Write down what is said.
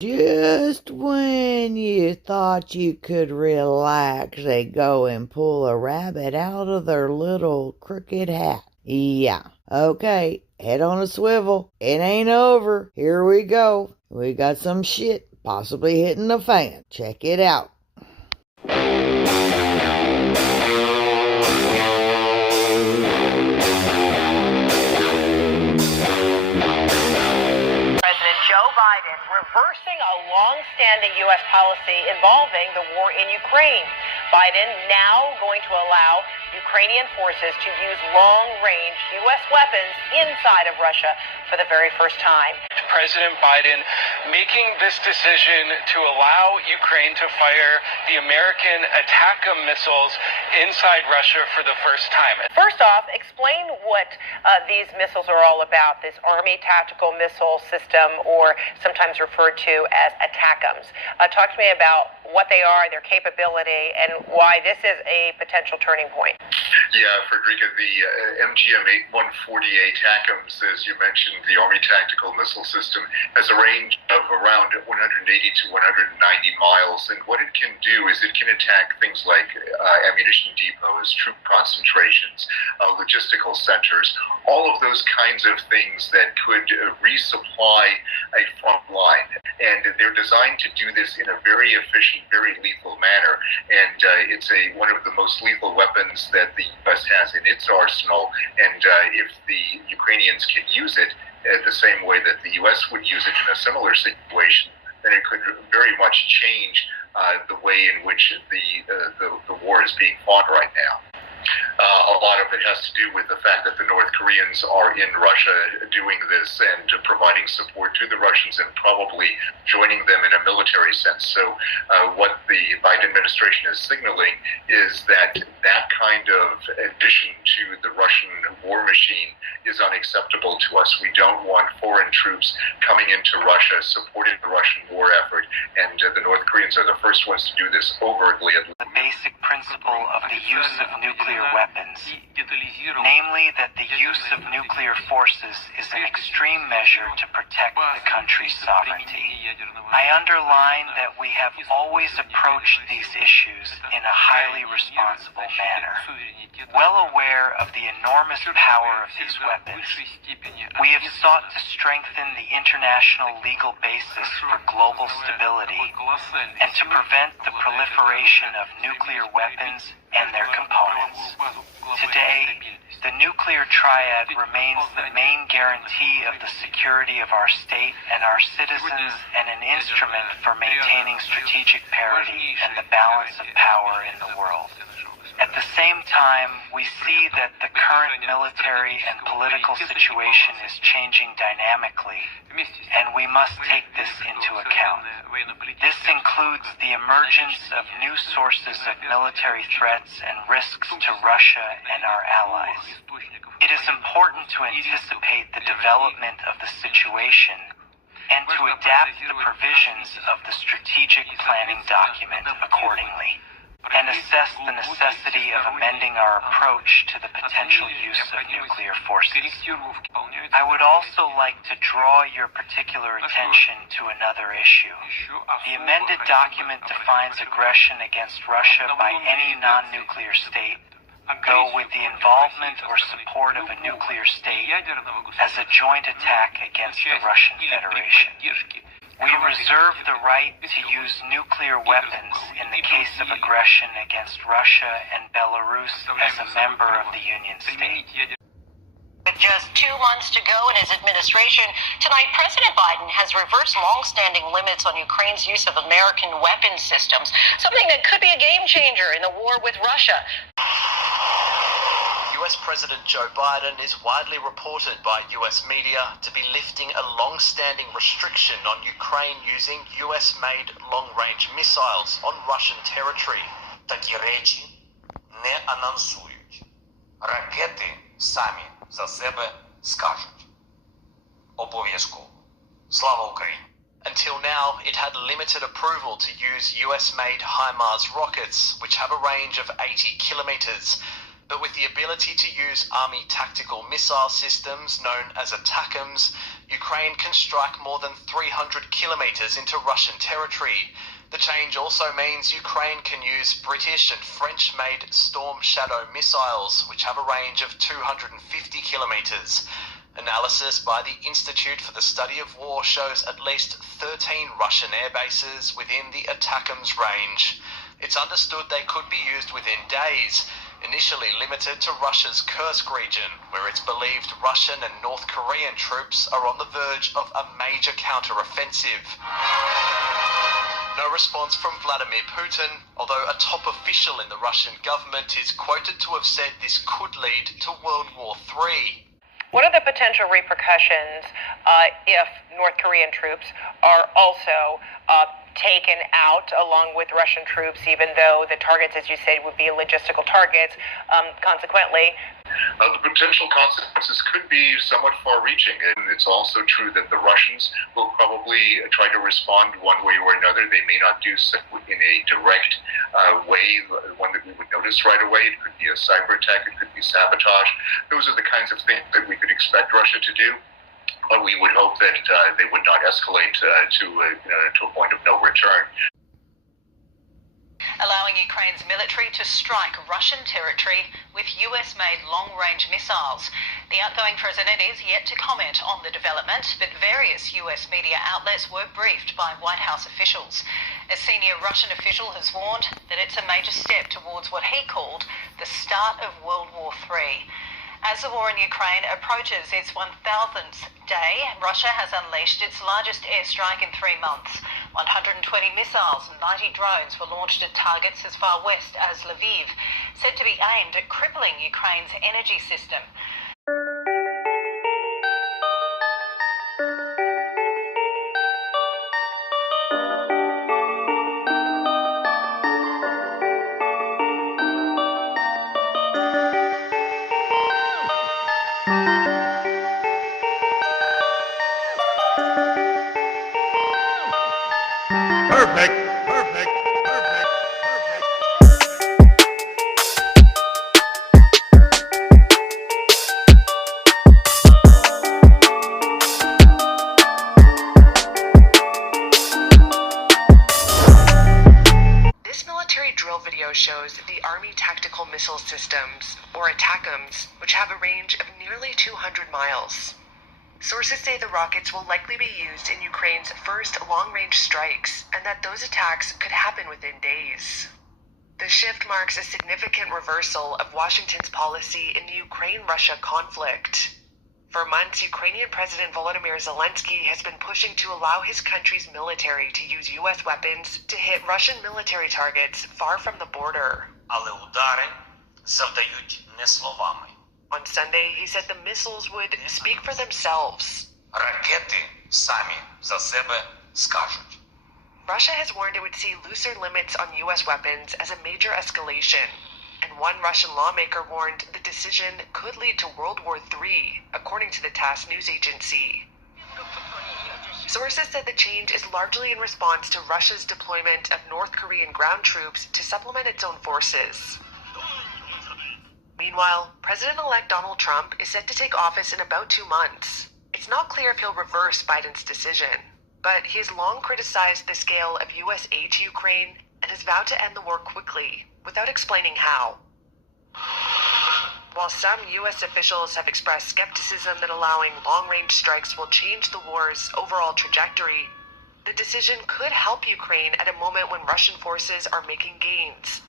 Just when you thought you could relax, they go and pull a rabbit out of their little crooked hat. Yeah, okay, head on a swivel. It ain't over. Here we go. We got some shit possibly hitting the fan. Check it out. Joe Biden reversing a long-standing U.S. policy involving the war in Ukraine. Biden now going to allow Ukrainian forces to use long-range U.S. weapons inside of Russia for the very first time. President Biden making this decision to allow Ukraine to fire the American ATACMS missiles inside Russia for the first time. First off, explain what these missiles are all about, this Army Tactical Missile System, or sometimes referred to as ATACMS. Talk to me about what they are, their capability, and why this is a potential turning point. Yeah, Frederica, the MGM-8140 ATACMS, as you mentioned, the Army Tactical Missile System, has a range of around 180 to 190 miles, and what it can do is it can attack things like ammunition depots, troop concentrations, logistical centers, all of those kinds of things that could resupply a front line. And they're designed to do this in a very efficient, very lethal manner, and it's one of the most lethal weapons that the U.S. has in its arsenal, and if the Ukrainians can use it the same way that the U.S. would use it in a similar situation, then it could very much change the way in which the war is being fought right now. A lot of it has to do with the fact that the North Koreans are in Russia doing this and providing support to the Russians and probably joining them in a military sense. So what the Biden administration is signaling is that that kind of addition to the Russian war machine is unacceptable to us. We don't want foreign troops coming into Russia, supporting the Russian war effort, and the North Koreans are the first ones to do this overtly. The basic principle of the use of nuclear weapons, namely that the use of nuclear forces is an extreme measure to protect the country's sovereignty. I underline that we have always approached these issues in a highly responsible manner. Well aware of the enormous power of these weapons, we have sought to strengthen the international legal basis for global stability and to prevent the proliferation of nuclear weapons and their components. Today, the nuclear triad remains the main guarantee of the security of our state and our citizens, and an instrument for maintaining strategic parity and the balance of power in the world. At the same time, we see that the current military and political situation is changing dynamically, and we must take this into account. This includes the emergence of new sources of military threats and risks to Russia and our allies. It is important to anticipate the development of the situation and to adapt the provisions of the strategic planning document accordingly, and assess the necessity of amending our approach to the potential use of nuclear forces. I would also like to draw your particular attention to another issue. The amended document defines aggression against Russia by any non-nuclear state, though with the involvement or support of a nuclear state, as a joint attack against the Russian Federation. We reserve the right to use nuclear weapons in the case of aggression against Russia and Belarus as a member of the Union State. With just 2 months to go in his administration, tonight President Biden has reversed long-standing limits on Ukraine's use of American weapons systems, something that could be a game changer in the war with Russia. US President Joe Biden is widely reported by US media to be lifting a long-standing restriction on Ukraine using US-made long-range missiles on Russian territory. Такі речі не анонсують. Ракети самі за себе скажуть. Обов'язково. Слава Україні! Until now, it had limited approval to use US-made HIMARS rockets, which have a range of 80 kilometers. but with the ability to use Army tactical missile systems known as ATACMS, Ukraine can strike more than 300 kilometers into Russian territory. The change also means Ukraine can use British and French-made Storm Shadow missiles, which have a range of 250 kilometers. Analysis by the Institute for the Study of War shows at least 13 Russian air bases within the ATACMS range. It's understood they could be used within days, initially limited to Russia's Kursk region, where it's believed Russian and North Korean troops are on the verge of a major counter-offensive. No response from Vladimir Putin, although a top official in the Russian government is quoted to have said this could lead to World War III. What are the potential repercussions if North Korean troops are also taken out along with Russian troops, even though the targets, as you said, would be logistical targets? Consequently, the potential consequences could be somewhat far-reaching, and it's also true that the Russians will probably try to respond one way or another. They may not do so in a direct way, one that we would notice right away. It could be a cyber attack, it could be sabotage. Those are the kinds of things that we could expect Russia to do. But we would hope that they would not escalate to a point of no return. allowing Ukraine's military to strike Russian territory with US-made long-range missiles. The outgoing president is yet to comment on the development, but various US media outlets were briefed by White House officials. A senior Russian official has warned that it's a major step towards what he called the start of World War III. As the war in Ukraine approaches its 1,000th day, Russia has unleashed its largest airstrike in 3 months. 120 missiles and 90 drones were launched at targets as far west as Lviv, said to be aimed at crippling Ukraine's energy system. Perfect, perfect, perfect, perfect. This military drill video shows the Army Tactical Missile Systems, or ATACMS, which have a range of nearly 200 miles. Sources say the rockets will likely be used in Ukraine's first long-range strikes, and that those attacks could happen within days. The shift marks a significant reversal of Washington's policy in the Ukraine-Russia conflict. For months, Ukrainian President Volodymyr Zelensky has been pushing to allow his country's military to use U.S. weapons to hit Russian military targets far from the border. Але удари завдають не словами. On Sunday, he said the missiles would speak for themselves. Ракети самі за себе скажуть. Russia has warned it would see looser limits on U.S. weapons as a major escalation, and one Russian lawmaker warned the decision could lead to World War III, according to the TASS news agency. Sources said the change is largely in response to Russia's deployment of North Korean ground troops to supplement its own forces. Meanwhile, President-elect Donald Trump is set to take office in about 2 months. It's not clear if he'll reverse Biden's decision, but he has long criticized the scale of U.S. aid to Ukraine and has vowed to end the war quickly, without explaining how. While some U.S. officials have expressed skepticism that allowing long-range strikes will change the war's overall trajectory, the decision could help Ukraine at a moment when Russian forces are making gains.